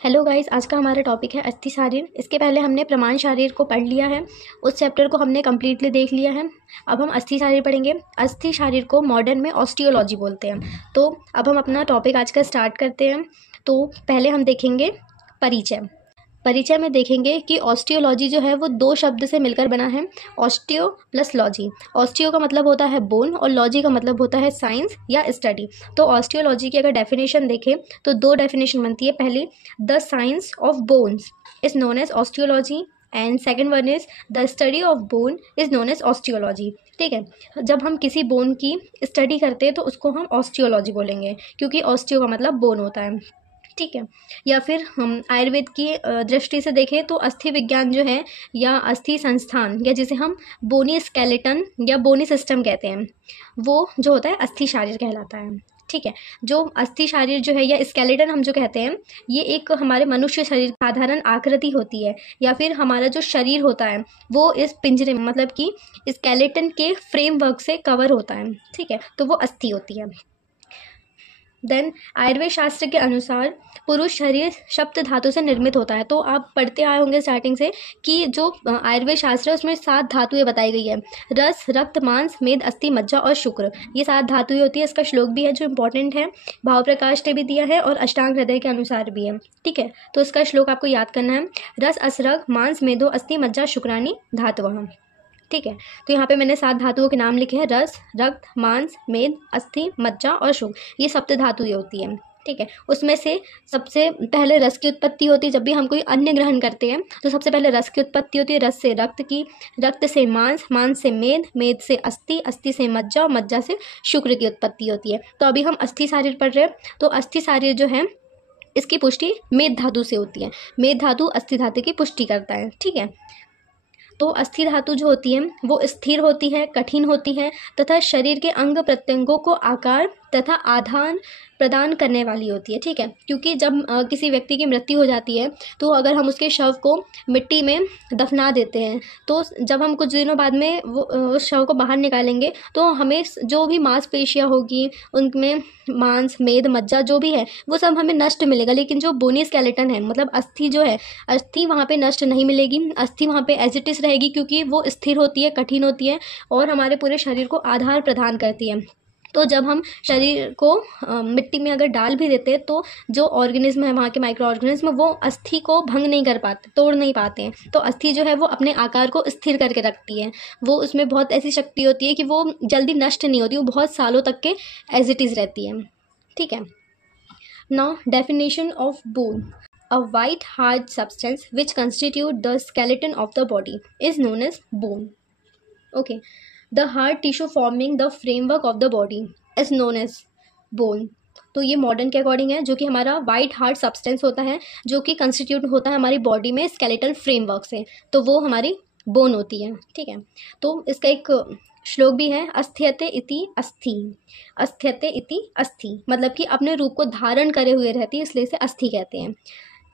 Hello guys, आज का हमारा टॉपिक है अस्थि शारीर। इसके पहले हमने प्रमाण शारीर को पढ़ लिया है, उस चैप्टर को हमने कम्प्लीटली देख लिया है। अब हम अस्थि शारीर पढ़ेंगे। अस्थि शारीर को मॉडर्न में ऑस्टियोलॉजी बोलते हैं। तो अब हम अपना टॉपिक आज का स्टार्ट करते हैं। तो पहले हम देखेंगे परिचय। परिचय में देखेंगे कि ऑस्टियोलॉजी जो है वो दो शब्द से मिलकर बना है, ऑस्टियो प्लस लॉजी। ऑस्टियो का मतलब होता है बोन और लॉजी का मतलब होता है साइंस या स्टडी। तो ऑस्टियोलॉजी की अगर डेफिनेशन देखें तो दो डेफिनेशन बनती है। पहली, the science of bones is known as osteology and second one is the study of bone is known as osteology. ठीक है, जब हम किसी बोन की स्टडी करते हैं तो उसको हम ऑस्टियोलॉजी बोलेंगे, क्योंकि ऑस्टियो का मतलब बोन होता है। ठीक है, या फिर हम आयुर्वेद की दृष्टि से देखें तो अस्थि विज्ञान जो है या अस्थि संस्थान या जिसे हम बोनी स्केलेटन या बोनी सिस्टम कहते हैं, वो जो होता है अस्थि शारीर कहलाता है। ठीक है, जो अस्थि शारीर जो है या स्केलेटन हम जो कहते हैं, ये एक हमारे मनुष्य शरीर साधारण आकृति होती है, या फिर हमारा जो शरीर होता है वो इस पिंजरे में मतलब कि स्केलेटन के फ्रेमवर्क से कवर होता है। ठीक है, तो वो अस्थि होती है। देन आयुर्वेद शास्त्र के अनुसार पुरुष शरीर सप्त धातु से निर्मित होता है। तो आप पढ़ते आए होंगे स्टार्टिंग से कि जो आयुर्वेद शास्त्र है उसमें 7 धातुएं बताई गई है, रस, रक्त, मांस, मेद, अस्थि, मज्जा और शुक्र। ये 7 धातुएं होती है। इसका श्लोक भी है जो इंपॉर्टेंट है, भाव प्रकाश ने भी दिया है और अष्टांग हृदय के अनुसार भी है। ठीक है, तो इसका श्लोक आपको याद करना है, रस असरग मांस मेदो अस्थि मज्जा शुक्रानी धातवः। ठीक है, तो यहाँ पे मैंने 7 धातुओं के नाम लिखे हैं, रस, रक्त, मांस, मेद, अस्थि, मज्जा और शुक्र। ये सप्त धातुएं होती हैं। ठीक है, उसमें से सबसे पहले रस की उत्पत्ति होती है। जब भी हम कोई अन्न ग्रहण करते हैं तो सबसे पहले रस की उत्पत्ति होती है, रस से रक्त की, रक्त से मांस, मांस से मेद, मेद से अस्थि, अस्थि से मज्जा और मज्जा से शुक्र की उत्पत्ति होती है। तो अभी हम अस्थि शारीर पढ़ रहे हैं। तो अस्थि शारीर जो है इसकी पुष्टि मेद धातु से होती है। मेद धातु अस्थि धातु की पुष्टि करता है। ठीक है, तो अस्थि धातु जो होती है वो स्थिर होती है, कठिन होती है तथा शरीर के अंग प्रत्यंगों को आकार तथा आधार प्रदान करने वाली होती है। ठीक है, क्योंकि जब किसी व्यक्ति की मृत्यु हो जाती है तो अगर हम उसके शव को मिट्टी में दफना देते हैं तो जब हम कुछ दिनों बाद में वो उस शव को बाहर निकालेंगे तो हमें जो भी मांसपेशियाँ होगी उनमें मांस, मेद, मज्जा जो भी है वो सब हमें नष्ट मिलेगा, लेकिन जो बोनी स्केलेटन है मतलब अस्थि जो है, अस्थि वहाँ पे नष्ट नहीं मिलेगी। अस्थि वहाँ पे एज इट इज रहेगी, क्योंकि वो स्थिर होती है, कठिन होती है और हमारे पूरे शरीर को आधार प्रदान करती है। तो जब हम शरीर को मिट्टी में अगर डाल भी देते हैं तो जो ऑर्गेनिज्म है, वहाँ के माइक्रो ऑर्गेनिज्म, वो अस्थि को भंग नहीं कर पाते, तोड़ नहीं पाते हैं। तो अस्थि जो है वो अपने आकार को स्थिर करके रखती है। वो उसमें बहुत ऐसी शक्ति होती है कि वो जल्दी नष्ट नहीं होती, वो बहुत सालों तक के एज इट इज़ रहती है। ठीक है, now definition of bone, a white hard substance which constitute the skeleton of the body is known as bone. Okay, the hard tissue forming the framework of the body is known as bone. तो ये modern के according है, जो कि हमारा white hard substance होता है जो कि कंस्टिट्यूट होता है हमारी बॉडी में स्केलेटल फ्रेमवर्क से, तो वो हमारी बोन होती है। ठीक है, तो इसका एक श्लोक भी है, अस्थियते इति अस्थि। अस्थियते इति अस्थि मतलब कि अपने रूप को धारण करे हुए रहती है, इसलिए इसे अस्थि कहते हैं।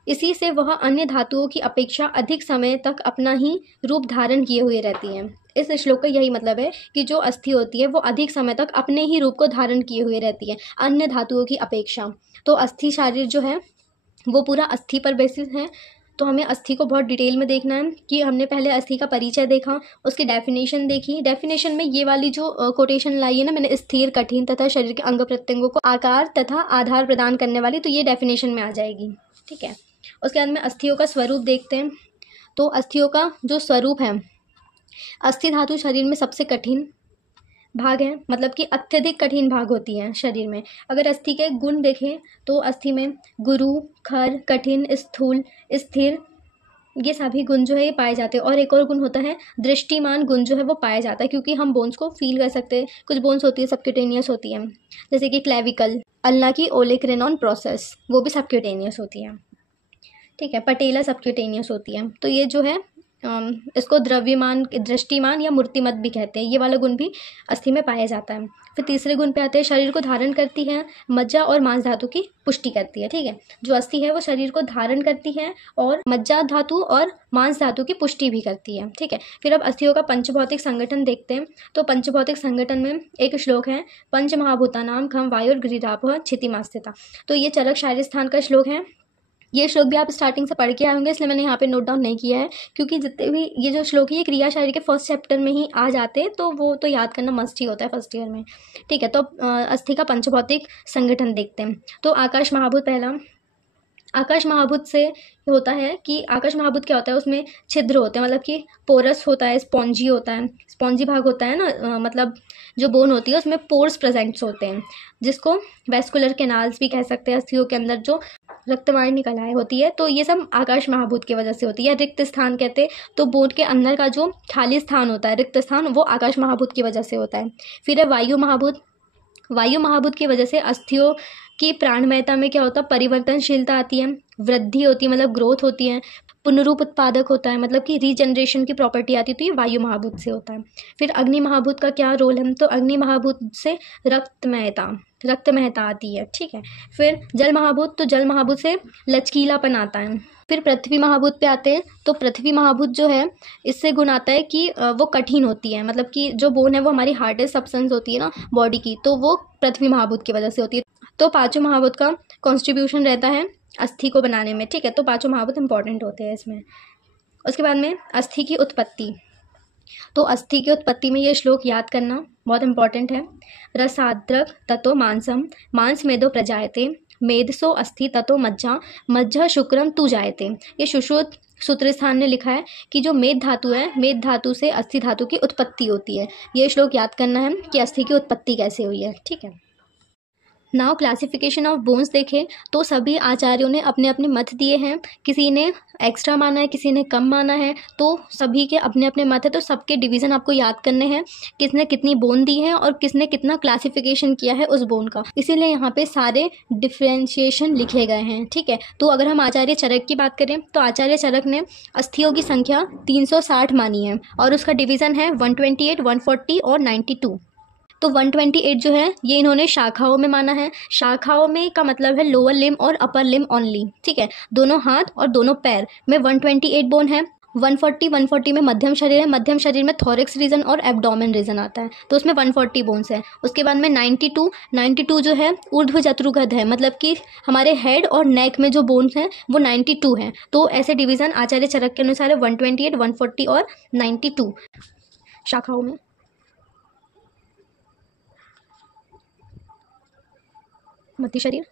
इसी से वह अन्य धातुओं की अपेक्षा अधिक समय तक अपना ही रूप धारण किए हुए रहती हैं। इस श्लोक का यही मतलब है कि जो अस्थि होती है वो अधिक समय तक अपने ही रूप को धारण किए हुए रहती है अन्य धातुओं की अपेक्षा। तो अस्थि शारीर जो है वो पूरा अस्थि पर बेसिस है। तो हमें अस्थि को बहुत डिटेल में देखना है कि हमने पहले अस्थि का परिचय देखा, उसकी डेफिनेशन देखी। डेफिनेशन में ये वाली जो कोटेशन लाई है ना मैंने, स्थिर, कठिन तथा शरीर के अंग प्रत्यंगों को आकार तथा आधार प्रदान करने वाली, तो ये डेफिनेशन में आ जाएगी। ठीक है, उसके बाद में अस्थियों का स्वरूप देखते हैं। तो अस्थियों का जो स्वरूप है, अस्थि धातु शरीर में सबसे कठिन भाग है, मतलब कि अत्यधिक कठिन भाग होती है शरीर में। अगर अस्थि के गुण देखें तो अस्थि में गुरु, खर, कठिन, स्थूल, स्थिर, ये सभी गुण जो है ये पाए जाते हैं। और एक और गुण होता है दृष्टिमान गुण, जो है वो पाया जाता है, क्योंकि हम बोन्स को फील कर सकते हैं। कुछ बोन्स होती है सबक्यूटेनियस होती है, जैसे कि क्लेविकल, अल्ना की ओलेक्रेनॉन प्रोसेस, वो भी सबक्यूटेनियस होती है। ठीक है, पटेला सबक्यूटेनियस होती है। तो ये जो है इसको द्रव्यमान, दृष्टिमान या मूर्तिमत भी कहते हैं। ये वाला गुण भी अस्थि में पाया जाता है। फिर तीसरे गुण पे आते हैं, शरीर को धारण करती है, मज्जा और मांस धातु की पुष्टि करती है। ठीक है, जो अस्थि है वो शरीर को धारण करती है और मज्जा धातु और मांस धातु की पुष्टि भी करती है। ठीक है, फिर अब अस्थियों का पंचभौतिक संगठन देखते हैं। तो पंचभौतिक संगठन में एक श्लोक है, पंच महाभूतानाम खम वायुर् गिरिरापः क्षितिमास्थिता। तो ये चरक शारीर स्थान का श्लोक है। ये श्लोक भी आप स्टार्टिंग से पढ़ के आए होंगे, इसलिए मैंने यहाँ पे नोट डाउन नहीं किया है, क्योंकि जितने भी ये जो श्लोक है ये क्रिया शारीर के फर्स्ट चैप्टर में ही आ जाते हैं, तो वो तो याद करना मस्ट ही होता है फर्स्ट ईयर में। ठीक है, तो अस्थि का पंचभौतिक संगठन देखते हैं। तो आकाश महाभूत पहला, आकाश महाभूत से होता है कि आकाश महाभूत क्या होता है, उसमें छिद्र होते हैं, मतलब कि पोरस होता है, स्पॉन्जी होता है, स्पॉन्जी भाग होता है ना, मतलब जो बोन होती है उसमें पोर्स प्रेजेंट्स होते हैं, जिसको वेस्कुलर कैनाल्स भी कह सकते हैं। अस्थियों के अंदर जो रक्तवाहिनी निकल आई होती है, तो ये सब आकाश महाभूत की वजह से होती है। रिक्त स्थान कहते हैं, तो बोन के अंदर का जो खाली स्थान होता है, रिक्त स्थान, वो आकाश महाभूत की वजह से होता है। फिर है वायु महाभूत। वायु महाभूत की वजह से अस्थियों की प्राणमयता में क्या होता है, परिवर्तनशीलता आती है, वृद्धि होती है, मतलब ग्रोथ होती है, पुनरूप उत्पादक होता है, मतलब कि रीजनरेशन की प्रॉपर्टी आती है, तो ये वायु महाभूत से होता है। फिर अग्नि महाभूत का क्या रोल है, तो अग्नि महाभूत से रक्तमयता आती है। ठीक है, फिर जल महाभूत, तो जल महाभूत से लचकीलापन आता है। फिर पृथ्वी महाभूत पे आते हैं, तो पृथ्वी महाभूत जो है इससे गुण आता है कि वो कठिन होती है, मतलब कि जो बोन है वो हमारी हार्डेस्ट सब्सटेंस होती है ना बॉडी की, तो वो पृथ्वी महाभूत की वजह से होती है। तो पांचों महाभूत का कॉन्ट्रीब्यूशन रहता है अस्थि को बनाने में। ठीक है, तो पांचों महाभूत इंपॉर्टेंट होते हैं इसमें। उसके बाद में अस्थि की उत्पत्ति, तो अस्थि की उत्पत्ति में ये श्लोक याद करना बहुत इंपॉर्टेंट है। रसाद्रक ततो मांसम, मांस मेदो प्रजायते, मेदसो अस्थि ततो मज्जा, मज्जा शुक्रम तू जायते। ये सुश्रुत सूत्र स्थान ने लिखा है कि जो मेद धातु है, मेद धातु से अस्थि धातु की उत्पत्ति होती है। ये श्लोक याद करना है कि अस्थि की उत्पत्ति कैसे हुई है। ठीक है, नाउ क्लासिफिकेशन ऑफ बोन्स देखें तो सभी आचार्यों ने अपने अपने मत दिए हैं, किसी ने एक्स्ट्रा माना है, किसी ने कम माना है, तो सभी के अपने अपने मत है। तो सबके डिवीज़न आपको याद करने हैं, किसने कितनी बोन दी है और किसने कितना क्लासिफिकेशन किया है उस बोन का, इसीलिए यहाँ पे सारे डिफ्रेंशिएशन लिखे गए हैं। ठीक है, तो अगर हम आचार्य चरक की बात करें तो आचार्य चरक ने अस्थियों की संख्या 360 मानी है और उसका डिवीज़न है 128, 140 और 92। तो 128 जो है ये इन्होंने शाखाओं में माना है। शाखाओं में का मतलब है लोअर लिम और अपर लिम ओनली। ठीक है, दोनों हाथ और दोनों पैर में 128 बोन है। 140 में मध्यम शरीर है, मध्यम शरीर में थोरिक्स रीजन और एब्डोमेन रीजन आता है, तो उसमें 140 बोन्स है। उसके बाद में 92 जो है ऊर्ध्व जत्रुगध है, मतलब कि हमारे हेड और नेक में जो बोन्स हैं वो 92 हैं। तो ऐसे डिवीज़न आचार्य चरक के अनुसार है 128, 140 और 92 शाखाओं में। मध्य शरीर,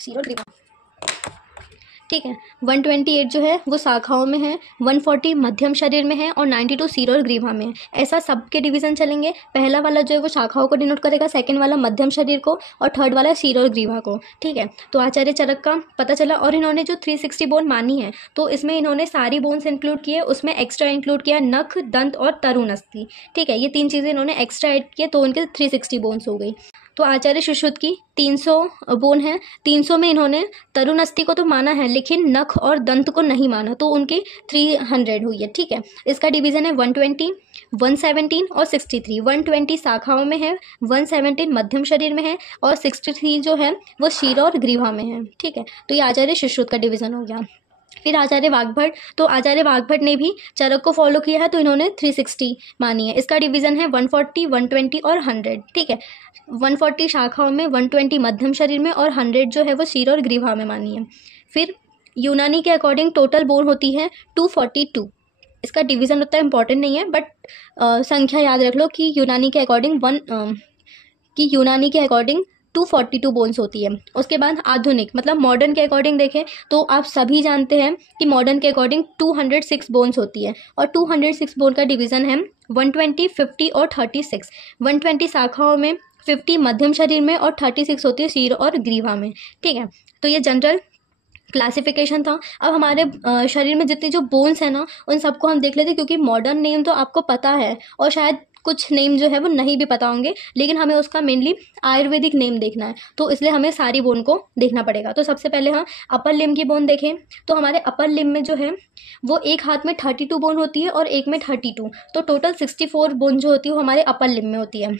सीरो ग्रीवा। ठीक है, 128 जो है वो शाखाओं में है, 140 मध्यम शरीर में है और 92 सीरो और ग्रीवा में है। ऐसा सबके डिवीजन चलेंगे। पहला वाला जो है वो शाखाओं को डिनोट करेगा, सेकंड वाला मध्यम शरीर को और थर्ड वाला सीरो और ग्रीवा को। ठीक है, तो आचार्य चरक का पता चला। और इन्होंने जो 360 बोन मानी है तो इसमें इन्होंने सारी बोन्स इंक्लूड किए, उसमें एक्स्ट्रा इंक्लूड किया नख, दंत और तरुण अस्थि। ठीक है, ये 3 चीज़ें इन्होंने एक्स्ट्रा ऐड किए तो उनके 360 बोन्स हो गई। तो आचार्य सुश्रुत की 300 बोन है। 300 में इन्होंने तरुण अस्थि को तो माना है लेकिन नख और दंत को नहीं माना, तो उनकी 300 हुई है। ठीक है, इसका डिवीज़न है 120, 117 और 63। 120 शाखाओं में है, 117 मध्यम शरीर में है और 63 जो है वो शीरा और ग्रीवा में है। ठीक है, तो ये आचार्य सुश्रुत का डिवीज़न हो गया। फिर आचार्य वाग्भट, तो आचार्य वाग्भट ने भी चरक को फॉलो किया है, तो इन्होंने 360 मानी है। इसका डिवीज़न है 140, 120 और 100। ठीक है, 140 शाखाओं में, 120 मध्यम शरीर में और 100 जो है वो शीरा और ग्रीवा में मानी है। फिर यूनानी के अकॉर्डिंग टोटल बोन होती है 242। इसका डिवीज़न उतना इंपॉर्टेंट नहीं है, बट संख्या याद रख लो कि यूनानी के अकॉर्डिंग 242 बोन्स होती है। उसके बाद आधुनिक मतलब मॉडर्न के अकॉर्डिंग देखें तो आप सभी जानते हैं कि मॉडर्न के अकॉर्डिंग 206 बोन्स होती है और 206 बोन का डिवीज़न है 120, 50 और 36। 120 शाखाओं में, 50 मध्यम शरीर में और 36 होती है शीर और ग्रीवा में। ठीक है, तो ये जनरल क्लासिफिकेशन था। अब हमारे शरीर में जितनी जो बोन्स हैं ना उन सबको हम देख लेते हैं, क्योंकि मॉडर्न नेम तो आपको पता है और शायद कुछ नेम जो है वो नहीं भी पता होंगे, लेकिन हमें उसका मेनली आयुर्वेदिक नेम देखना है, तो इसलिए हमें सारी बोन को देखना पड़ेगा। तो सबसे पहले हम अपर लिम की बोन देखें तो हमारे अपर लिम में जो है वो एक हाथ में 32 बोन होती है और एक में 32, तो टोटल 64 बोन जो होती है वो हमारे अपर लिम में होती है।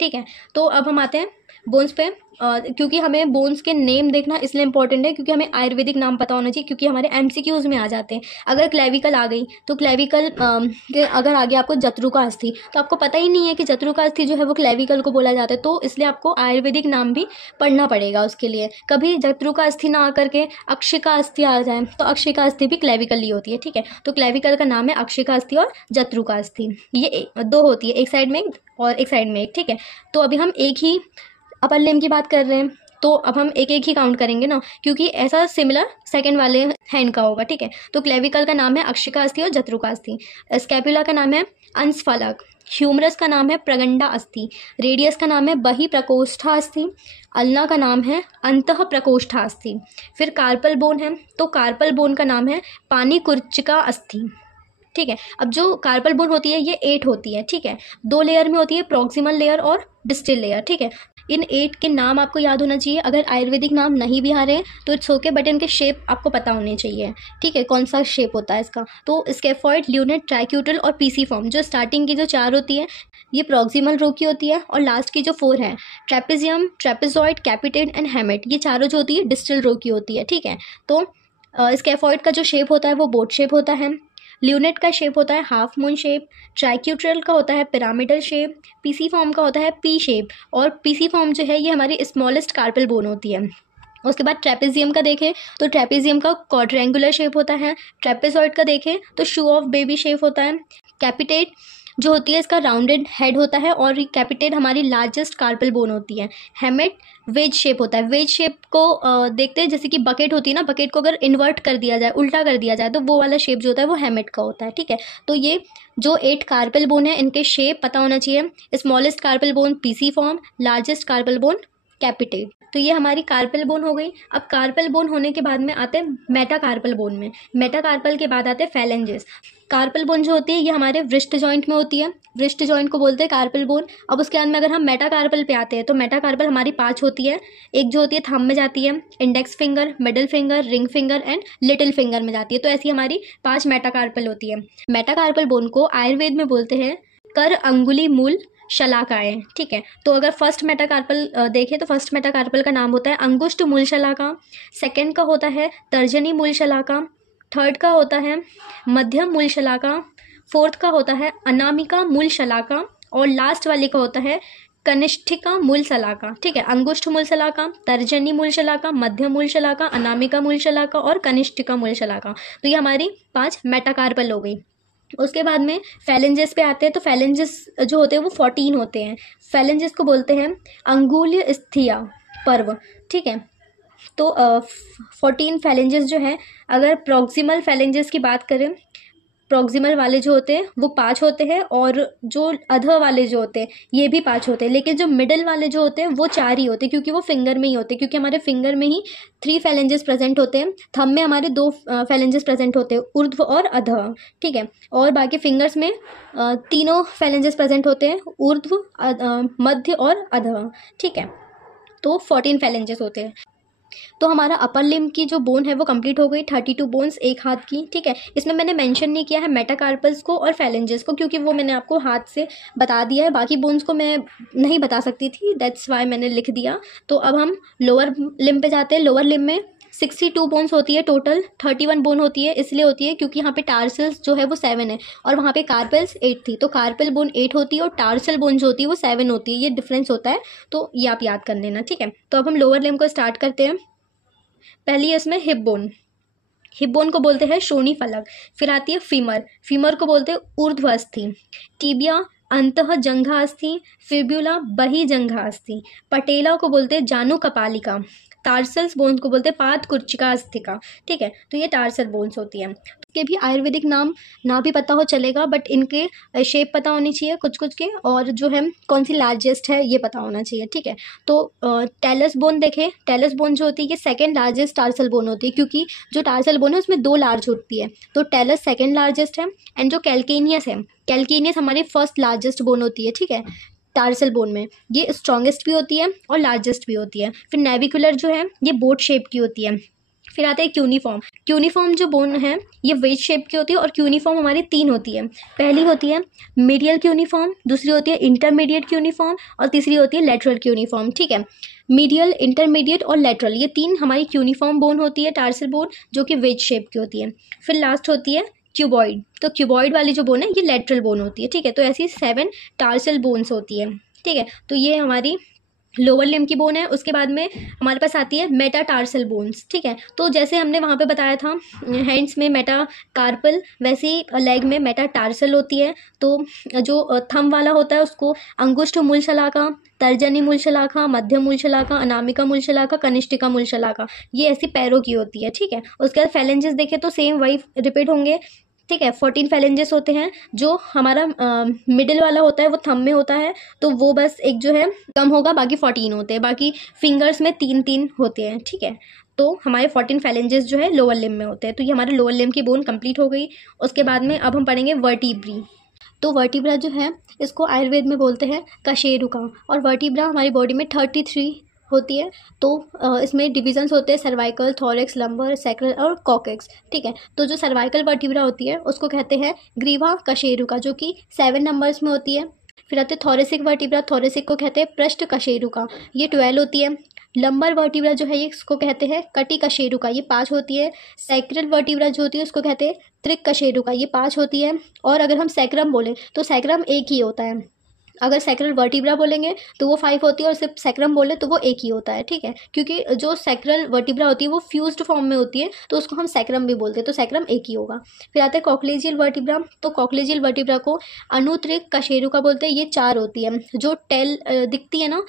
ठीक है, तो अब हम आते हैं बोन्स पे। क्योंकि हमें बोन्स के नेम देखना इसलिए इंपॉर्टेंट है क्योंकि हमें आयुर्वेदिक नाम पता होना चाहिए, क्योंकि हमारे एमसीक्यूज में आ जाते हैं। अगर क्लेविकल आ गई तो क्लेविकल अगर आ गया आपको जत्रुका अस्थि, तो आपको पता ही नहीं है कि जत्रुका अस्थि जो है वो क्लेविकल को बोला जाता है, तो इसलिए आपको आयुर्वेदिक नाम भी पढ़ना पड़ेगा उसके लिए। कभी जत्रुका अस्थि ना आकर के अक्षिका अस्थि आ जाए तो अक्षिका अस्थि भी क्लेविकल ही होती है, ठीक है। तो क्लेविकल का नाम है अक्षिका अस्थि और जत्रुका अस्थि, ये दो होती है, एक साइड में और एक साइड में एक, ठीक है। तो अभी हम एक ही अपर लिम्ब की बात कर रहे हैं, तो अब हम एक एक ही काउंट करेंगे ना, क्योंकि ऐसा सिमिलर सेकंड वाले हैंड का होगा, ठीक है। तो क्लेविकल का नाम है अक्षिका अस्थि और जत्रुका अस्थि, स्कैपुला का नाम है अंशफलक, ह्यूमरस का नाम है प्रगंडा अस्थि, रेडियस का नाम है बही प्रकोष्ठा अस्थि, अल्ना का नाम है अंतः प्रकोष्ठा अस्थि। फिर कार्पल बोन है, तो कार्पल बोन का नाम है पानी कुर्चिका अस्थि, ठीक है। अब जो कार्पल बोन होती है ये 8 होती है, ठीक है। 2 लेयर में होती है, प्रॉक्सिमल लेयर और डिस्टल लेयर, ठीक है। इन 8 के नाम आपको याद होना चाहिए। अगर आयुर्वेदिक नाम नहीं भी आ रहे हैं तो इट्स ओके, बट इनके शेप आपको पता होने चाहिए, ठीक है, कौन सा शेप होता है इसका। तो स्केफॉइड, ल्यूनेट, ट्राइक्यूटल और पीसी फॉर्म, जो स्टार्टिंग की जो 4 होती है ये प्रॉक्सिमल रो की होती है, और लास्ट की जो 4 है ट्रेपेजियम, ट्रेपेजॉइड, कैपिटेड एंड हेमेट, ये चारों जो होती है डिस्टल रो की होती है, ठीक है। तो स्केफॉइड का जो शेप होता है वो बोट शेप होता है, ल्यूनेट का शेप होता है हाफ मून शेप, ट्राइक्यूट्रल का होता है पिरामिडल शेप, पीसी फॉर्म का होता है पी शेप, और पीसी फॉर्म जो है ये हमारी स्मॉलेस्ट कार्पल बोन होती है। उसके बाद ट्रेपेजियम का देखें तो ट्रेपेजियम का क्वाड्रेंगुलर शेप होता है, ट्रेपेजॉइड का देखें तो शू ऑफ बेबी शेप होता है, कैपिटेट जो होती है इसका राउंडेड हेड होता है, और कैपिटेट हमारी लार्जेस्ट कार्पल बोन होती है। हेमेट वेज शेप होता है, वेज शेप को देखते हैं जैसे कि बकेट होती है ना, बकेट को अगर इन्वर्ट कर दिया जाए, उल्टा कर दिया जाए, तो वो वाला शेप जो होता है वो हेमेट का होता है, ठीक है। तो ये जो 8 कार्पल बोन है इनके शेप पता होना चाहिए। Smallest carpal bone PC form, largest carpal bone कैपिटेट। तो ये हमारी कार्पल बोन हो गई। अब कार्पल बोन होने के बाद में आते हैं मेटाकार्पल बोन में, मेटाकार्पल के बाद आते हैं फैलेंजेस। कार्पल बोन जो होती है ये हमारे व्रिस्ट जॉइंट में होती है, व्रिस्ट जॉइंट को बोलते हैं कार्पल बोन। अब उसके बाद में अगर हम मेटाकार्पल पे आते हैं तो मेटाकार्पल हमारी 5 होती है, एक जो होती है थंब में जाती है, index finger, middle finger, ring finger and little finger में जाती है। तो ऐसी हमारी 5 मेटाकार्पल होती है। मेटाकार्पल बोन को आयुर्वेद में बोलते हैं कर अंगुली मूल शलाकाएं, ठीक है। तो अगर फर्स्ट मेटाकार्पल देखें तो फर्स्ट मेटाकार्पल का नाम होता है अंगुष्ठ मूल शलाका, सेकंड का होता है तर्जनी मूल शलाका, थर्ड का होता है मध्यम मूल शलाका, फोर्थ का होता है अनामिका मूल शलाका, और लास्ट वाले का होता है कनिष्ठिका मूल शलाका, ठीक है। अंगुष्ठ मूल शलाका, तर्जनी मूल शलाका, मध्यम मूल शलाका, अनामिका मूल शलाका और कनिष्ठिका मूल शलाका। तो ये हमारी 5 मेटाकार्पल हो गई। उसके बाद में फैलेंजेस पे आते हैं, तो फैलेंजेस जो होते हैं वो 14 होते हैं। फैलेंजेस को बोलते हैं अंगुल्य स्थिया पर्व, ठीक है। तो 14 फैलेंजेस जो हैं, अगर प्रॉक्सिमल फैलेंजेस की बात करें, प्रॉक्सिमल वाले जो होते हैं वो 5 होते हैं, और जो अधर वाले जो होते हैं ये भी 5 होते हैं, लेकिन जो मिडिल वाले जो होते हैं वो 4 ही होते हैं, क्योंकि वो फिंगर में ही होते हैं, क्योंकि हमारे फिंगर में ही 3 फैलेंजेस प्रेजेंट होते हैं, थंब में हमारे 2 फैलेंजेस प्रेजेंट होते हैं, ऊर्ध्व और अधः, ठीक है। और बाकी फिंगर्स में तीनों फैलेंजेस प्रेजेंट होते हैं, ऊर्ध्व, मध्य और अधः, ठीक है। तो 14 फैलेंजेस होते हैं। तो हमारा अपर लिम्ब की जो बोन है वो कंप्लीट हो गई, 32 बोन्स एक हाथ की, ठीक है। इसमें मैंने मेंशन नहीं किया है मेटाकार्पल्स को और फैलेंजेस को, क्योंकि वो मैंने आपको हाथ से बता दिया है, बाकी बोन्स को मैं नहीं बता सकती थी, दैट्स वाई मैंने लिख दिया। तो अब हम लोअर लिम्ब पे जाते हैं। लोअर लिम्ब में 62 बोन्स होती है टोटल, 31 बोन होती है, इसलिए होती है क्योंकि यहाँ पे टार्सल्स जो है वो 7 है और वहाँ पे कार्पल्स 8 थी, तो कार्पल बोन 8 होती है और टार्सल बोन जो होती है वो 7 होती है, ये डिफरेंस होता है, तो ये आप याद कर लेना, ठीक है। तो अब हम लोअर लिम्ब को स्टार्ट करते हैं। पहली है इसमें हिप बोन, हिप बोन को बोलते हैं शोनी फलक। फिर आती है फीमर, फीमर को बोलते हैं ऊर्ध्व अस्थि। टीबिया अंतः जंघा अस्थि, फिब्यूला बही जंघा अस्थि। पटेला को बोलते हैं जानु कपालिका। टार्सल्स बोन्स को बोलते हैं पाद कुर्चिका अस्थिका, ठीक है। तो ये टार्सल बोन्स होती है। इसके भी आयुर्वेदिक नाम ना भी पता हो चलेगा, बट इनके शेप पता होनी चाहिए कुछ कुछ के, और जो है कौन सी लार्जेस्ट है ये पता होना चाहिए, ठीक है। तो टेलस बोन देखें, टेलस बोन जो होती है ये सेकंड लार्जेस्ट टार्सल बोन होती है, क्योंकि जो टार्सल बोन है उसमें 2 लार्ज होती है, तो टेलस सेकंड लार्जेस्ट है। एंड जो कैल्केनियस है, कैल्केनियस हमारी फर्स्ट लार्जेस्ट बोन होती है, ठीक है। टार्सल बोन में ये स्ट्रॉन्गेस्ट भी होती है और लार्जेस्ट भी होती है। फिर नेविकुलर जो है ये बोट शेप की होती है। फिर आता है क्यूनिफॉर्म। क्यूनिफॉर्म जो बोन है ये वेज शेप की होती है और क्यूनिफॉर्म हमारी 3 होती है। पहली होती है मीडियल क्यूनिफॉर्म, दूसरी होती है इंटरमीडिएट क्यूनिफॉर्म और तीसरी होती है लेटरल क्यूनिफॉर्म। ठीक है, मीडियल, इंटरमीडिएट और लेटरल, ये 3 हमारी क्यूनिफॉर्म बोन होती है, टार्सल बोन, जो कि वेज शेप की होती है। फिर लास्ट होती है क्यूबॉइड। तो क्यूबॉइड वाली जो बोन है ये लेटरल बोन होती है। ठीक है, तो ऐसी 7 टार्सल बोन्स होती है। ठीक है, तो ये हमारी लोअर लिम्ब की बोन है। उसके बाद में हमारे पास आती है मेटाटार्सल बोन्स। ठीक है, तो जैसे हमने वहाँ पे बताया था हैंड्स में मेटाकार्पल, वैसे ही लेग में मेटाटार्सल होती है। तो जो थंब वाला होता है उसको अंगुष्ठ मूल शलाका, तर्जनी मूल शलाका, मध्य मूल शलाका, अनामिका मूल शलाका, कनिष्ठिका मूल शलाका, ये ऐसी पैरों की होती है। ठीक है, उसके बाद फैलेंजेस देखें तो सेम वही रिपीट होंगे। ठीक है, 14 फैलेंजेस होते हैं। जो हमारा मिडिल वाला होता है वो थंब में होता है, तो वो बस एक जो है कम होगा, बाकी 14 होते हैं। बाकी फिंगर्स में 3-3 होते हैं। ठीक है, तो हमारे 14 फैलेंजेस जो है लोअर लिम्ब में होते हैं। तो ये हमारे लोअर लिम्ब की बोन कंप्लीट हो गई। उसके बाद में अब हम पढ़ेंगे वर्टिब्री। तो वर्टिब्रा जो है इसको आयुर्वेद में बोलते हैं कशेरुका, और वर्टिब्रा हमारी बॉडी में 33 होती है। तो इसमें डिविजन्स होते हैं सर्वाइकल, थोरैक्स, लंबर, सैक्रल और कॉकेक्स। ठीक है, तो जो सर्वाइकल वर्टिब्रा होती है उसको कहते हैं ग्रीवा कशेरुका, जो कि 7 नंबर्स में होती है। फिर आते हैं थोरेसिक वर्टिब्रा, थोरेसिक को कहते हैं पृष्ठ कशेरुका, ये 12 होती है। लंबर वर्टिब्रा जो है ये इसको कहते हैं कटी कशेरुका, ये 5 होती है। सैक्रल वर्टिब्रा जो होती है उसको कहते हैं त्रिक कशेरुका, ये 5 होती है। और अगर हम सैक्रम बोलें तो सैक्रम एक ही होता है। अगर सैक्रल वर्टिब्रा बोलेंगे तो वो 5 होती है, और सिर्फ सैक्रम बोले तो वो एक ही होता है। ठीक है, क्योंकि जो सैक्रल वर्टिब्रा होती है वो फ्यूज्ड फॉर्म में होती है, तो उसको हम सैक्रम भी बोलते हैं, तो सैक्रम एक ही होगा। फिर आता है कॉकलेजियल वर्टिब्रा। तो कॉकलेजियल वर्टिब्रा को अनुत्रिक कशेरुका बोलते हैं, ये 4 होती है। जो टेल दिखती है ना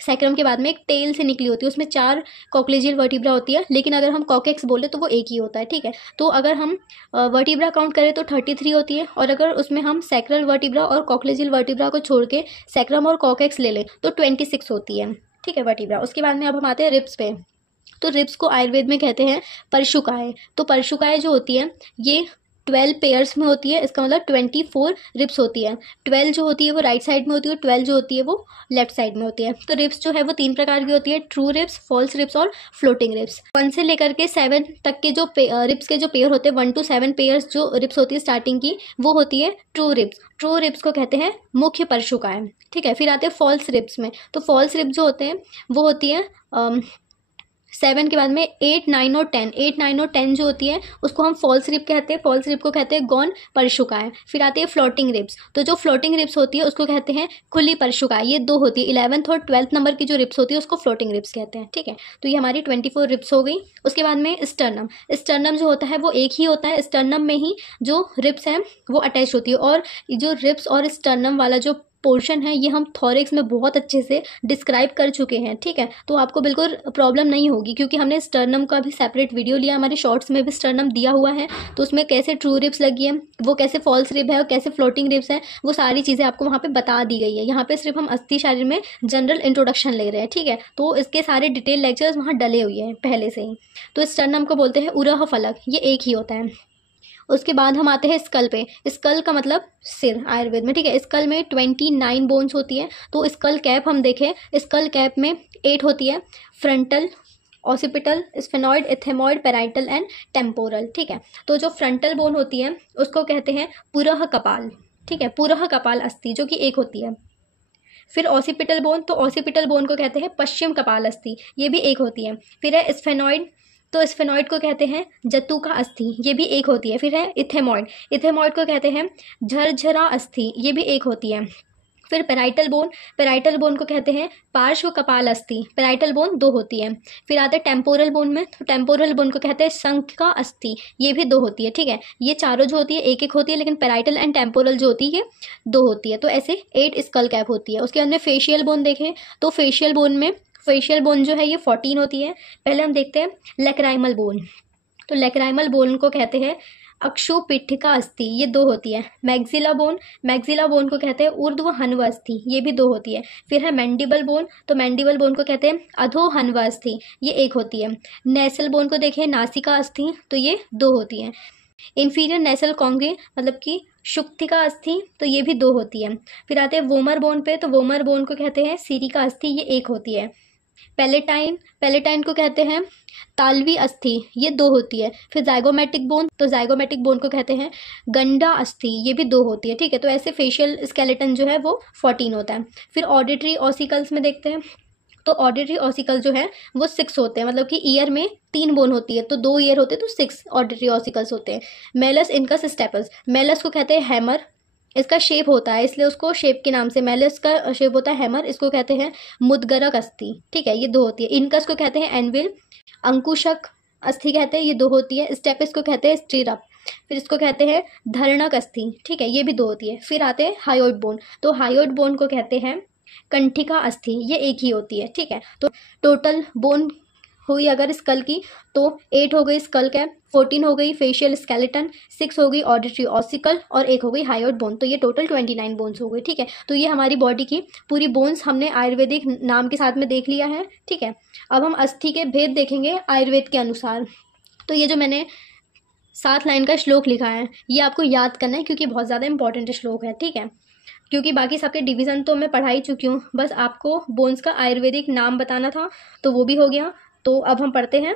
सैक्रम के बाद में, एक टेल से निकली होती है, उसमें 4 कॉकलेजियल वर्टिब्रा होती है। लेकिन अगर हम कॉकेक्स बोले तो वो एक ही होता है। ठीक है, तो अगर हम वर्टिब्रा काउंट करें तो 33 होती है, और अगर उसमें हम सैक्रल वर्टिब्रा और कॉकलेजियल वर्टिब्रा को छोड़ के सैक्रम और कॉकेक्स ले लें तो 26 होती है। ठीक है, वर्टिब्रा। उसके बाद में अब हम आते हैं रिब्स पे। तो रिब्स को आयुर्वेद में कहते हैं परशुकाय। तो परशुकाय जो होती है ये 12 पेयर्स में होती है, इसका मतलब 24 रिब्स होती है। 12 जो होती है वो राइट साइड में होती है, और 12 जो होती है वो लेफ्ट साइड में होती है। तो रिब्स जो है वो 3 प्रकार की होती है, ट्रू रिब्स, फॉल्स रिब्स और फ्लोटिंग रिब्स। 1 से लेकर के 7 तक के जो रिब्स के जो पेयर होते हैं, 1 to 7 पेयर्स जो रिब्स होती है स्टार्टिंग की, वो होती है ट्रू रिब्स। ट्रू रिब्स को कहते हैं मुख्य परशुकाय। ठीक है, फिर आते हैं फॉल्स रिब्स में। तो फॉल्स रिब्स जो होते हैं वो होती है 7 के बाद में 8, 9 और 10। 8, 9 और 10 जो होती है उसको हम फॉल्स रिब कहते हैं। फॉल्स रिब को कहते हैं गौण परशुकाय। फिर आती है फ्लोटिंग रिब्स। तो जो फ्लोटिंग रिब्स होती है उसको कहते हैं खुली परशुकाय, ये 2 होती है। 11th और 12th नंबर की जो रिब्स होती है उसको फ्लोटिंग रिब्स कहते हैं। ठीक है, तो ये हमारी 24 रिब्स हो गई। उसके बाद में स्टर्नम। स्टर्नम जो होता है वो एक ही होता है, स्टर्नम में ही जो रिब्स हैं वो अटैच होती है। और जो रिब्स और स्टर्नम वाला जो पोर्शन है ये हम थोरैक्स में बहुत अच्छे से डिस्क्राइब कर चुके हैं। ठीक है, तो आपको बिल्कुल प्रॉब्लम नहीं होगी, क्योंकि हमने स्टर्नम का भी सेपरेट वीडियो लिया, हमारे शॉर्ट्स में भी स्टर्नम दिया हुआ है। तो उसमें कैसे ट्रू रिब्स लगी है, वो कैसे फॉल्स रिब है और कैसे फ्लोटिंग रिब्स है, वो सारी चीज़ें आपको वहाँ पे बता दी गई है। यहाँ पे सिर्फ हम अस्थि शरीर में जनरल इंट्रोडक्शन ले रहे हैं। ठीक है, तो इसके सारे डिटेल लेक्चर्स वहाँ डले हुए हैं पहले से ही। तो स्टर्नम को बोलते हैं उरह फलक, ये एक ही होता है। उसके बाद हम आते हैं स्कल पे। स्कल का मतलब सिर आयुर्वेद में। ठीक है, स्कल में 29 बोन्स होती है। तो स्कल कैप हम देखें, स्कल कैप में 8 होती है, frontal, occipital, sphenoid, इथेमॉइड, parietal and temporal. ठीक है, तो जो फ्रंटल बोन होती है उसको कहते हैं पुरह कपाल। ठीक है, पुरह कपाल अस्थि, जो कि एक होती है। फिर ऑसिपिटल बोन, तो ऑसिपिटल बोन को कहते हैं पश्चिम कपाल अस्थि, ये भी एक होती है। फिर है स्फेनॉइड, तो स्फेनॉइड को कहते हैं जत्तू का अस्थि, ये भी एक होती है। फिर है इथेमॉइड, इथेमॉइड को कहते हैं झरझरा अस्थि, ये भी एक होती है। फिर पेराइटल बोन, पेराइटल बोन को कहते हैं पार्श्व कपाल अस्थि, पेराइटल बोन 2 होती है। फिर आते हैं टेम्पोरल बोन में, तो टेम्पोरल बोन को कहते हैं शंख का अस्थि, ये भी 2 होती है। ठीक है, ये चारों जो होती है एक एक होती है, लेकिन पेराइटल एंड टेम्पोरल जो होती है 2 होती है। तो ऐसे 8 स्कल कैप होती है। उसके अंदर फेशियल बोन देखें तो फेशियल बोन में, फेशियल बोन जो है ये 14 होती है। पहले हम देखते हैं लेक्राइमल बोन। तो लेक्राइमल बोन को कहते हैं अक्षुपिठिका अस्थि, ये 2 होती है। मैग्जिला बोन, मैग्जिला बोन को कहते हैं ऊर्ध्व हन्व अस्थि, ये भी 2 होती है। फिर है मैंडिबल बोन, तो मैंडिबल बोन को कहते हैं अधो हन्व अस्थि, ये 1 होती है। नेसल बोन को देखें नासिका अस्थि, तो ये 2 होती है। इंफीरियर नेसल कॉन्गे मतलब कि शुक्तिका अस्थि, तो ये भी 2 होती है। फिर आते हैं वोमर बोन पे, तो वोमर बोन को कहते हैं सिरिका अस्थि, ये 1 होती है। पैलेटाइन, पैलेटाइन को कहते हैं तालवी अस्थि, ये 2 होती है। फिर जाइगोमेटिक बोन, तो जाइगोमेटिक बोन को कहते हैं गंडा अस्थि, ये भी 2 होती है, ठीक है। तो ऐसे फेशियल स्केलेटन जो है वो 14 होता है। फिर ऑडिटरी ऑसिकल्स में देखते हैं, तो ऑडिटरी ऑसिकल जो है वो 6 होते हैं, मतलब कि ईयर में 3 बोन होती है, तो 2 ईयर होते हैं तो 6 ऑडिटरी ऑसिकल्स होते हैं। मेलस इनकस स्टेपस, मेलस को कहते हैं हैमर, इसका शेप होता है इसलिए उसको शेप के नाम से, मेलस का शेप होता है हैमर, इसको कहते हैं मुदगरक अस्थि, ठीक है, ये 2 होती है। इनकस को कहते हैं एनविल, अंकुशक अस्थि कहते हैं, ये 2 होती है। स्टेपिस को कहते हैं स्टीरअप, फिर इसको कहते हैं धरणक अस्थि, ठीक है, ये भी 2 होती है। फिर आते हैं हायोइड बोन, तो हायोइड बोन को कहते हैं कंठिका अस्थि, ये 1 ही होती है, ठीक है। तो टोटल बोन हुई अगर स्कल की तो 8 हो गई स्कल कैप, 14 हो गई फेशियल स्केलेटन, 6 हो गई ऑडिटरी ऑसिकल और 1 हो गई हायोइड बोन, तो ये टोटल 29 बोन्स हो गई, ठीक है। तो ये हमारी बॉडी की पूरी बोन्स हमने आयुर्वेदिक नाम के साथ में देख लिया है, ठीक है। अब हम अस्थि के भेद देखेंगे आयुर्वेद के अनुसार। तो ये जो मैंने 7 लाइन का श्लोक लिखा है ये आपको याद करना है क्योंकि बहुत ज़्यादा इंपॉर्टेंट श्लोक है, ठीक है। क्योंकि बाकी सबके डिवीज़न तो मैं पढ़ा ही चुकी हूँ, बस आपको बोन्स का आयुर्वेदिक नाम बताना था तो वो भी हो गया। तो अब हम पढ़ते हैं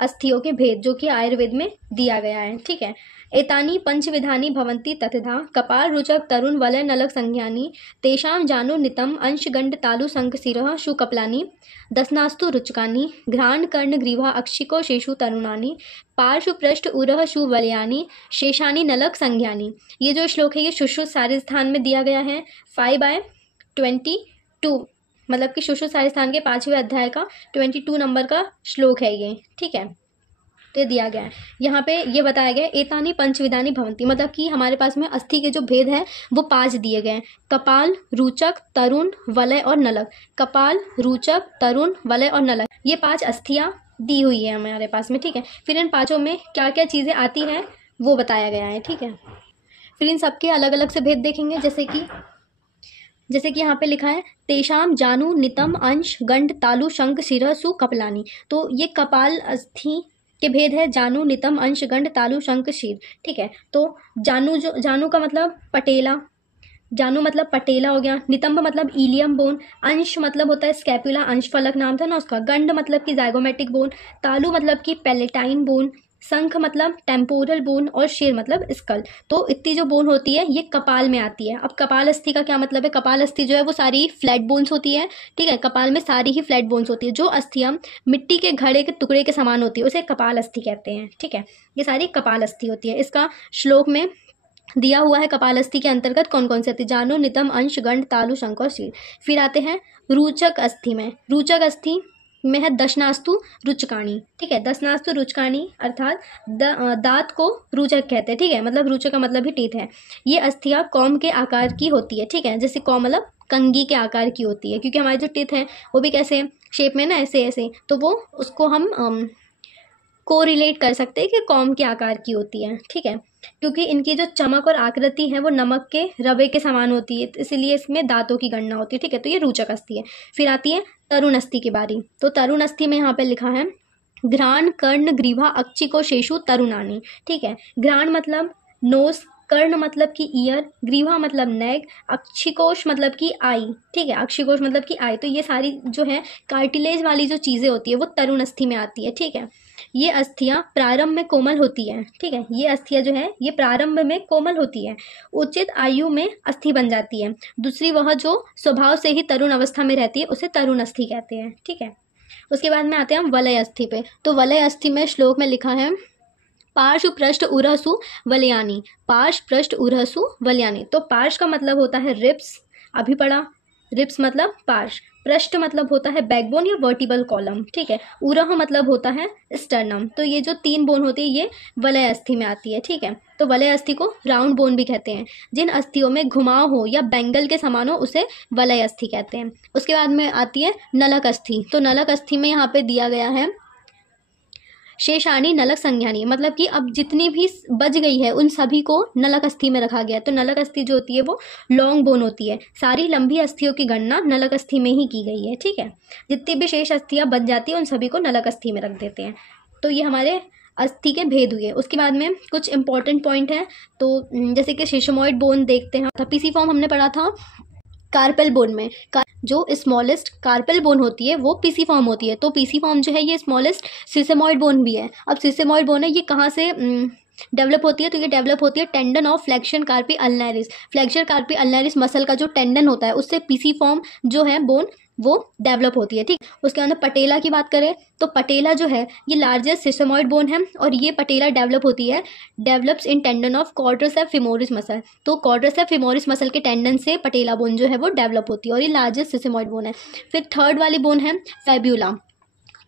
अस्थियों के भेद जो कि आयुर्वेद में दिया गया है, ठीक है। एतानी पंचविधानी भवन्ति तथधा कपाल रुचक तरुण वलय नलक संज्ञानी तेषां जानु नितम अंशगंड तालु संक शिरः शुकपलानी दसनास्तु रुचकानी घ्राण कर्ण ग्रीवा अक्षिको शेषु तरुणानी पार्श्व पृष्ठ उरह शु वलयानी शेषानी नलक संज्ञानी। ये जो श्लोक है ये सुश्रुत सारे स्थान में दिया गया है 5/22, मतलब कि सुश्रुत सारे स्थान के 5वें अध्याय का 22 नंबर का श्लोक है ये, ठीक है। तो ये दिया गया है यहाँ पे, ये बताया गया एतानी पंचविधानी भवंती, मतलब कि हमारे पास में अस्थि के जो भेद है वो 5 दिए गए हैं। कपाल, रुचक, तरुण, वलय और नलक। कपाल, रुचक, तरुण, वलय और नलक, ये 5 अस्थियाँ दी हुई है हमारे पास में, ठीक है। फिर इन 5 में क्या क्या चीज़ें आती हैं वो बताया गया है, ठीक है। फिर इन सबके अलग अलग से भेद देखेंगे, जैसे कि यहाँ पे लिखा है तेषाम जानु नितम अंश गंड तालु शंख शिरः सु कपलानी, तो ये कपाल अस्थि के भेद है, जानु नितम अंश गंड तालु शंख शीर, ठीक है। तो जानु का मतलब पटेला, जानु मतलब पटेला हो गया, नितंब मतलब इलियम बोन, अंश मतलब होता है स्कैपुला, अंश फलक नाम था ना उसका, गंड मतलब कि जाइगोमेटिक बोन, तालु मतलब कि पैलेटाइन बोन, शंख मतलब टेम्पोरल बोन और शीर मतलब स्कल। तो इतनी जो बोन होती है ये कपाल में आती है। अब कपाल अस्थि का क्या मतलब है, कपाल अस्थि जो है वो सारी फ्लैट बोन्स होती है, ठीक है। कपाल में सारी ही फ्लैट बोन्स होती है, जो अस्थियां मिट्टी के घड़े के टुकड़े के समान होती है उसे कपाल अस्थि कहते हैं, ठीक है। ये सारी कपाल अस्थि होती है। इसका श्लोक में दिया हुआ है कपाल अस्थि के अंतर्गत कौन कौन से अस्थि, जानो नितम अंश गंड तालु शंख और शीर। फिर आते हैं रुचक अस्थि में, रुचक अस्थि में है दशनास्तु रुचकाणी, ठीक है। दशनास्तु रुचकाणी अर्थात दांत को रुचक कहते हैं, ठीक है, मतलब रुचक का मतलब ही टीथ है। ये अस्थियां कॉम के आकार की होती है, ठीक है, जैसे कॉम मतलब कंगी के आकार की होती है, क्योंकि हमारे जो टीथ हैं वो भी कैसे शेप में ना, ऐसे ऐसे, तो वो उसको हम को रिलेट कर सकते हैं कि कॉम के आकार की होती है, ठीक है। क्योंकि इनकी जो चमक और आकृति है वो नमक के रवे के समान होती है, इसलिए इसमें दांतों की गणना होती है, ठीक है। तो ये रोचक अस्थि है। फिर आती है तरुण अस्थि की बारी। तो तरुण अस्थि में यहाँ पे लिखा है घ्राण कर्ण ग्रीवा अक्षिको शेषु तरुणानी, ठीक है। घ्राण मतलब नोज, कर्ण मतलब कि ईयर, ग्रीवा मतलब नेक, अक्षिकोष मतलब कि आई, ठीक है, अक्षिकोष मतलब कि आई। तो ये सारी जो है कार्टिलेज वाली जो चीज़ें होती है वो तरुण अस्थि में आती है, ठीक है। ये अस्थियां प्रारंभ में कोमल होती है, ठीक है। ये अस्थियां जो है ये प्रारंभ में कोमल होती है, उचित आयु में अस्थि बन जाती है। दूसरी वह जो स्वभाव से ही तरुण अवस्था में रहती है उसे तरुण अस्थि कहते हैं, ठीक है। उसके बाद में आते हैं हम वलय अस्थि पे। तो वलय अस्थि में श्लोक में लिखा है पार्श्व पृष्ठ उरहसु वलयानी, पार्श्व पृष्ठ उरहसु वलयानी। तो पार्श्व का मतलब होता है रिब्स, अभी पढ़ा, रिब्स मतलब पार्श्व, पृष्ठ मतलब होता है बैकबोन या वर्टिबल कॉलम, ठीक है। उरह मतलब होता है स्टर्नम। तो ये जो 3 बोन होती है ये वलय अस्थि में आती है, ठीक है। तो वलय अस्थि को राउंड बोन भी कहते हैं। जिन अस्थियों में घुमाव हो या बैंगल के समान हो उसे वलय अस्थि कहते हैं। उसके बाद में आती है नलक अस्थि। तो नलक अस्थि में यहाँ पे दिया गया है शेषानी नलक संज्ञानी, मतलब कि अब जितनी भी बच गई है उन सभी को नलक अस्थि में रखा गया। तो नलक अस्थि जो होती है वो लॉन्ग बोन होती है। सारी लंबी अस्थियों की गणना नलक अस्थि में ही की गई है, ठीक है। जितनी भी शेष अस्थियां बच जाती है उन सभी को नलक अस्थि में रख देते हैं। तो ये हमारे अस्थि के भेद हुए। उसके बाद में कुछ इंपॉर्टेंट पॉइंट है, तो जैसे कि शिशोमॉइड बोन देखते हैं, पीसी फॉर्म हमने पढ़ा था कार्पेल बोन में जो स्मॉलेस्ट कार्पेल बोन होती है वो पीसीफॉर्म होती है। तो पीसीफॉर्म जो है ये स्मॉलेस्ट सिसेमॉइड बोन भी है। अब सिसेमॉइड बोन है, ये कहाँ से डेवलप होती है? तो ये डेवलप होती है tendon of flexion कार्पी अल्नारिस। Flexion कार्पी अल्नारिस muscle का जो टेंडन होता है उससे पीसीफॉर्म जो है बोन वो डेवलप होती है। ठीक, उसके अंदर पटेला की बात करें तो पटेला जो है ये लार्जेस्ट सिस्टमॉइड बोन है और ये पटेला डेवलप होती है, develops in tendon of quadriceps femoris muscle. तो क्वाड्रिसेप्स फेमोरिस मसल के टेंडन से पटेला बोन जो है वो डेवलप होती है और ये लार्जेस्ट सिस्टमॉइड बोन है। फिर थर्ड वाली बोन है फैब्यूला।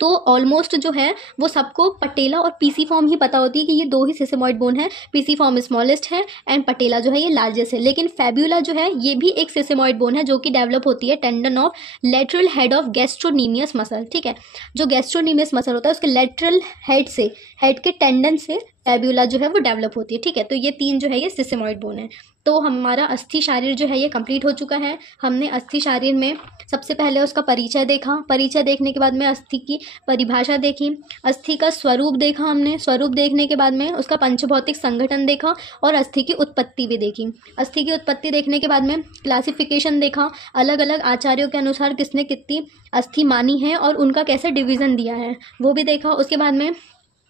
तो ऑलमोस्ट जो है वो सबको पटेला और पीसीफॉर्म ही पता होती है कि ये दो ही सिसेमॉइड बोन है। पीसीफॉर्म स्मॉलेस्ट है एंड पटेला जो है ये लार्जेस्ट है। लेकिन फैब्यूला जो है ये भी एक सिसेमॉइड बोन है जो कि डेवलप होती है tendon of lateral head of gastrocnemius muscle. ठीक है, जो गैस्ट्रोनीमियस मसल होता है उसके लेटरल हेड से, हेड के टेंडन से फैब्यूला जो है वो डेवलप होती है। ठीक है, तो ये तीन जो है ये सिसेमॉइड बोन है। तो हमारा अस्थि शारीर जो है ये कंप्लीट हो चुका है। हमने अस्थि शारीर में सबसे पहले उसका परिचय देखा, परिचय देखने के बाद में अस्थि की परिभाषा देखी, अस्थि का स्वरूप देखा हमने, स्वरूप देखने के बाद में उसका पंचभौतिक संगठन देखा और अस्थि की उत्पत्ति भी देखी। अस्थि की उत्पत्ति देखने के बाद में क्लासिफिकेशन देखा, अलग अलग आचार्यों के अनुसार किसने कितनी अस्थि मानी है और उनका कैसे डिवीज़न दिया है वो भी देखा। उसके बाद में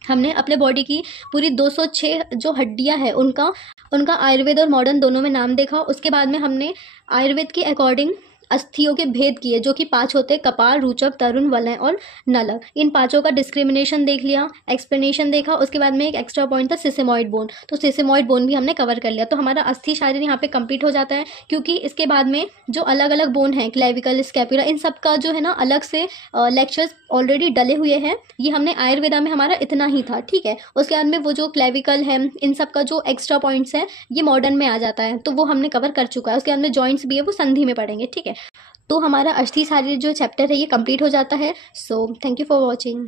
हमने अपने बॉडी की पूरी 206 जो हड्डियां हैं उनका आयुर्वेद और मॉडर्न दोनों में नाम देखा। उसके बाद में हमने आयुर्वेद के अकॉर्डिंग अस्थियों के भेद किए जो कि 5 होते हैं, कपाल, रुचक, तरुण, वलय और नलक। इन पांचों का डिस्क्रिमिनेशन देख लिया, एक्सप्लेनेशन देखा। उसके बाद में एक एक्स्ट्रा पॉइंट था सिसेमॉइड बोन, तो सिसेमॉइड बोन भी हमने कवर कर लिया। तो हमारा अस्थि शारीर यहाँ पे कंप्लीट हो जाता है क्योंकि इसके बाद में जो अलग अलग बोन है, क्लेविकल, स्कैपुला, इन सब का जो है ना अलग से लेक्चर्स ऑलरेडी डले हुए हैं। ये हमने आयुर्वेदा में हमारा इतना ही था। ठीक है, उसके बाद में वो जो क्लेविकल है इन सब का जो एक्स्ट्रा पॉइंट्स है ये मॉडर्न में आ जाता है, तो वो हमने कवर कर चुका है। उसके बाद में जॉइंट्स भी है वो संधि में पढ़ेंगे। ठीक है, तो हमारा अस्थि शारीर जो चैप्टर है ये कंप्लीट हो जाता है। So thank you for watching.